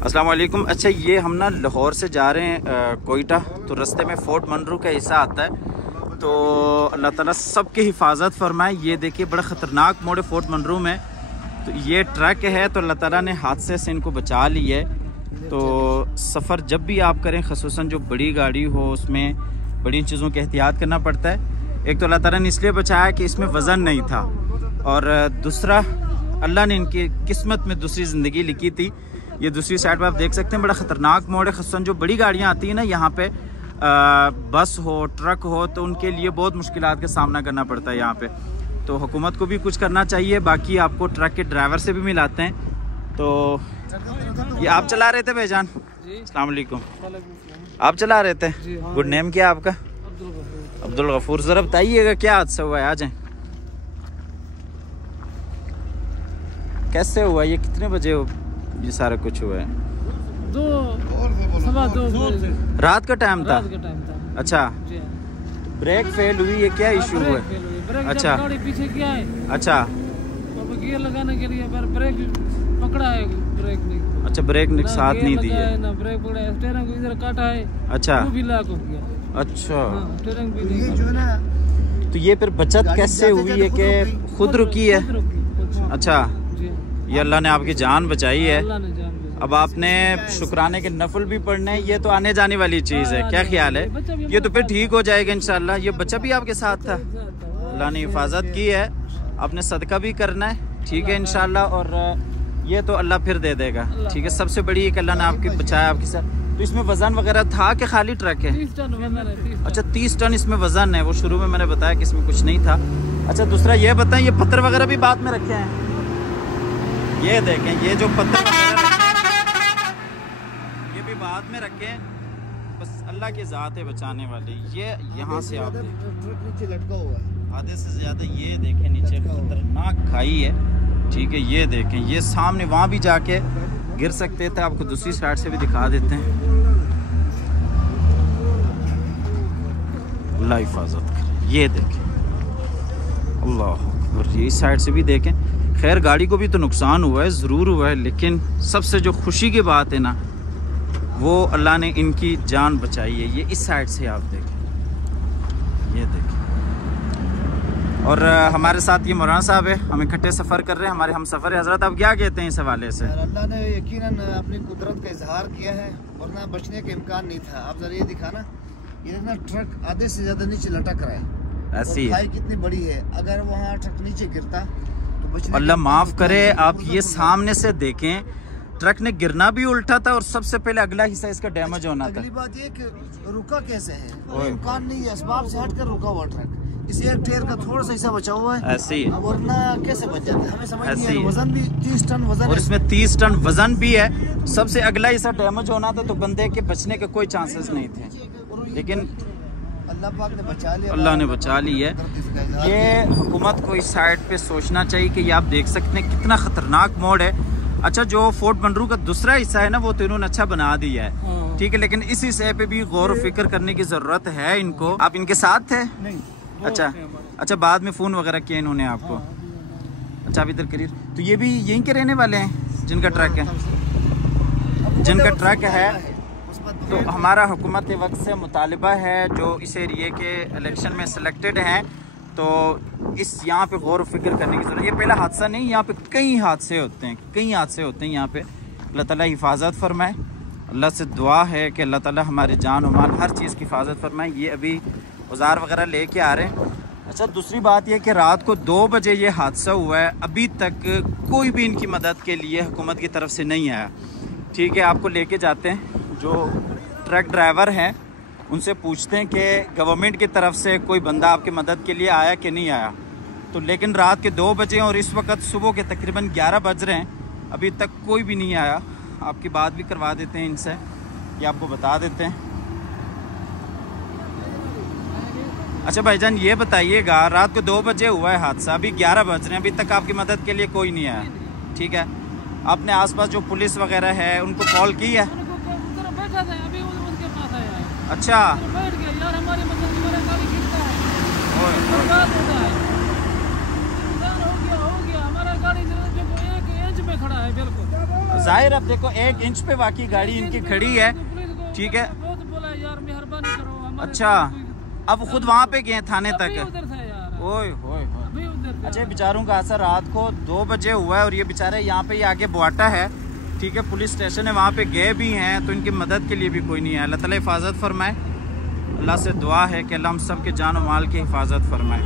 अस्सलाम वालेकुम। अच्छा, ये हम ना लाहौर से जा रहे हैं कोयटा, तो रास्ते में फोर्ट मनरू का हिस्सा आता है। तो अल्लाह ताला सबकी हिफाजत फरमाए। ये देखिए बड़ा ख़तरनाक मोड़ है फोर्ट मनरू में। तो ये ट्रक है, तो अल्लाह ताला ने हादसे से इनको बचा ली है। तो सफ़र जब भी आप करें, ख़ुसूसन जो बड़ी गाड़ी हो उसमें बड़ी चीज़ों की एहतियात करना पड़ता है। एक तो अल्लाह ताला ने इसलिए बचाया कि इसमें वज़न नहीं था, और दूसरा अल्लाह ने इनकी किस्मत में दूसरी ज़िंदगी लिखी थी। ये दूसरी साइड पर आप देख सकते हैं बड़ा ख़तरनाक मोड़ है। ख़ुसूसन जो बड़ी गाड़ियाँ आती हैं ना यहाँ पे, बस हो, ट्रक हो, तो उनके लिए बहुत मुश्किलात का सामना करना पड़ता है यहाँ पे। तो हुकूमत को भी कुछ करना चाहिए। बाकी आपको ट्रक के ड्राइवर से भी मिलाते हैं। तो ये आप चला रहे थे भाईजान? अस्सलाम वालेकुम। आप चला रहे थे? गुड नेम क्या है आपका? अब्दुल गफूर। ज़रा बताइएगा क्या हादसा हुआ है, आ जाएं। कैसे हुआ, ये कितने बजे ये सारा कुछ हुआ है? 2 रात का टाइम था। अच्छा, ब्रेक फेल हुई है, क्या इशू हुआ है? अच्छा, गाड़ी पीछे किया है। अच्छा, गियर लगाने के लिए पर ब्रेक पकड़ा है, ब्रेक नहीं। अच्छा, ब्रेक साथ नहीं दी है ना, ब्रेक पकड़ा है, स्टीयरिंग को इधर काटा है। अच्छा, वो भी लॉक हो गया। अच्छा, स्टीयरिंग भी नहीं। तो ये फिर बचत कैसे हुई है कि खुद रुकी है? अच्छा, ये अल्लाह ने आपकी जान बचाई है। अब आपने शुक्राने के नफल भी पढ़ने हैं। ये तो आने जाने वाली चीज़ है, क्या ख्याल है? ये तो फिर ठीक हो जाएगा इंशाल्लाह। ये बच्चा भी आपके साथ था, अल्लाह ने हिफाजत की है। आपने सदका भी करना है, ठीक है इंशाल्लाह। और ये तो अल्लाह फिर दे देगा, ठीक है। सबसे बड़ी है कि अल्लाह ने आपकी बचाया, आपके साथ। तो इसमें वजन वगैरह था कि खाली ट्रक है? 30 टन वजन है। अच्छा, 30 टन इसमें वजन है। वो शुरू में मैंने बताया कि इसमें कुछ नहीं था। अच्छा, दूसरा ये बताएं, ये पत्थर वगैरह भी बाद में रखे हैं? ये देखें, ये जो पत्थर वगैरह रखे हैं ये भी बाद में रखे हैं। बस अल्लाह की ज़ात है बचाने वाली। ये यहाँ से आप नीचे लटका हुआ है, आधे से ज़्यादा। ये देखें नीचे खतरनाक खाई है, ठीक है। ये देखें, ये सामने वहाँ भी जाके गिर सकते थे। आपको दूसरी साइड से भी दिखा देते हैं। अल्लाह हिफाजत करे। ये देखें, अल्लाह अकबर। ये इस साइड से भी देखें। खैर गाड़ी को भी तो नुकसान हुआ है, ज़रूर हुआ है, लेकिन सबसे जो खुशी की बात है ना, वो अल्लाह ने इनकी जान बचाई है। ये इस साइड से आप देखें, ये देखें। और हमारे साथ ये मौलाना साहब है, हम इकट्ठे सफ़र कर रहे हैं। हमारे हम सफ़र हज़रत, आप क्या कहते हैं इस हवाले से? अल्लाह ने यकीनन अपनी कुदरत का इजहार किया है, वरना बचने का इम्कान नहीं था। आप जरा ये दिखाना, ये ना ट्रक आधे से ज़्यादा नीचे लटक रहा है। ऐसी खाई कितनी बड़ी है, अगर वहाँ ट्रक नीचे गिरता तो बचने। अल्लाह माफ़ करे। आप ये सामने से देखें, ट्रक ने गिरना भी उल्टा था, और सबसे पहले अगला हिस्सा इसका डैमेज होना था। अगली बात ये कि रुका कैसे है, इम्कान नहीं है, असबाब से हटकर रुका हुआ ट्रक। इसी एक टायर का थोड़ा सा हिस्सा बचा हुआ है, ऐसे ही, वरना कैसे बच जाता है हमें समझ नहीं ऐसे आता। ही। वजन भी 30 टन वजन और है, इसमें 30 टन वजन भी है। सबसे अगला हिस्सा डैमेज होना था, तो बंदे के बचने के कोई चांसेस नहीं थे, लेकिन अल्लाह पाक ने बचा लिया। अल्लाह ने बचा ली है। ये हुकूमत को इस साइड पे सोचना चाहिए कि ये आप देख सकते हैं कितना ख़तरनाक मोड़ है। अच्छा, जो फोर्ट मनरू का दूसरा हिस्सा है ना, वो तो इन्होंने अच्छा बना दिया है, ठीक है, लेकिन इस हिस्से पे भी गौर फिक्र करने की ज़रूरत है इनको। आप इनके साथ थे? अच्छा, अच्छा, बाद में फ़ोन वगैरह किया इन्होंने आपको? अच्छा, अभी इधर करिए। तो ये भी यहीं के रहने वाले हैं जिनका ट्रक है? जिनका ट्रक है। तो हमारा हुकूमत के वक्त से मुतालिबा है, जो इस एरिए के इलेक्शन में सिलेक्टेड हैं, तो इस यहाँ पे गौर फिक्र करने की ज़रूरत। ये पहला हादसा नहीं, यहाँ पे कई हादसे होते हैं, कई हादसे होते हैं यहाँ पे। अल्लाह ताला हिफाजत फरमाए। अल्लाह से दुआ है कि अल्लाह ताला हमारे जान और माल हर चीज़ की हिफाजत फरमाए। ये अभी औजार वगैरह लेके आ रहे हैं। अच्छा, दूसरी बात यह कि रात को 2 बजे ये हादसा हुआ है। अभी तक कोई भी इनकी मदद के लिए हुकूमत की तरफ से नहीं आया, ठीक है। आपको लेके जाते हैं, जो ट्रक ड्राइवर हैं उनसे पूछते हैं कि गवर्नमेंट की तरफ से कोई बंदा आपकी मदद के लिए आया कि नहीं आया। तो लेकिन रात के 2 बजे और इस वक्त सुबह के तकरीबन 11 बज रहे हैं, अभी तक कोई भी नहीं आया। आपकी बात भी करवा देते हैं इनसे, ये आपको बता देते हैं। अच्छा भाईजान, ये बताइएगा, रात को 2 बजे हुआ है हादसा, अभी 11 बज रहे हैं, अभी तक आपकी मदद के लिए कोई नहीं आया, ठीक है। आपने आसपास जो पुलिस वगैरह है उनको कॉल की है? अच्छा, बैठ गया यार, हमारी मदद हमारा गाड़ी गिरता है, हो गया हमारा गाड़ी जो 1 इंच में खड़ा है, बिल्कुल जाहिर अब देखो 1 इंच पे बाकी गाड़ी इनकी खड़ी है, ठीक है। बहुत बोला यार मेहरबानी करो हमारे अच्छा, अब खुद वहाँ पे गए थाने अभी तक? उधर था यार, ओए होए होए। अभी उधर था। अच्छा, बेचारों का असर रात को 2 बजे हुआ है और ये बेचारे यहाँ पे आगे बोआटा है, ठीक है, पुलिस स्टेशन है, वहाँ पे गए भी हैं तो इनकी मदद के लिए भी कोई नहीं है। अल्लाह ताला हिफाजत फरमाए। अल्लाह से दुआ है कि अल्लाह हम सब के जान और माल की हिफाजत फरमाए।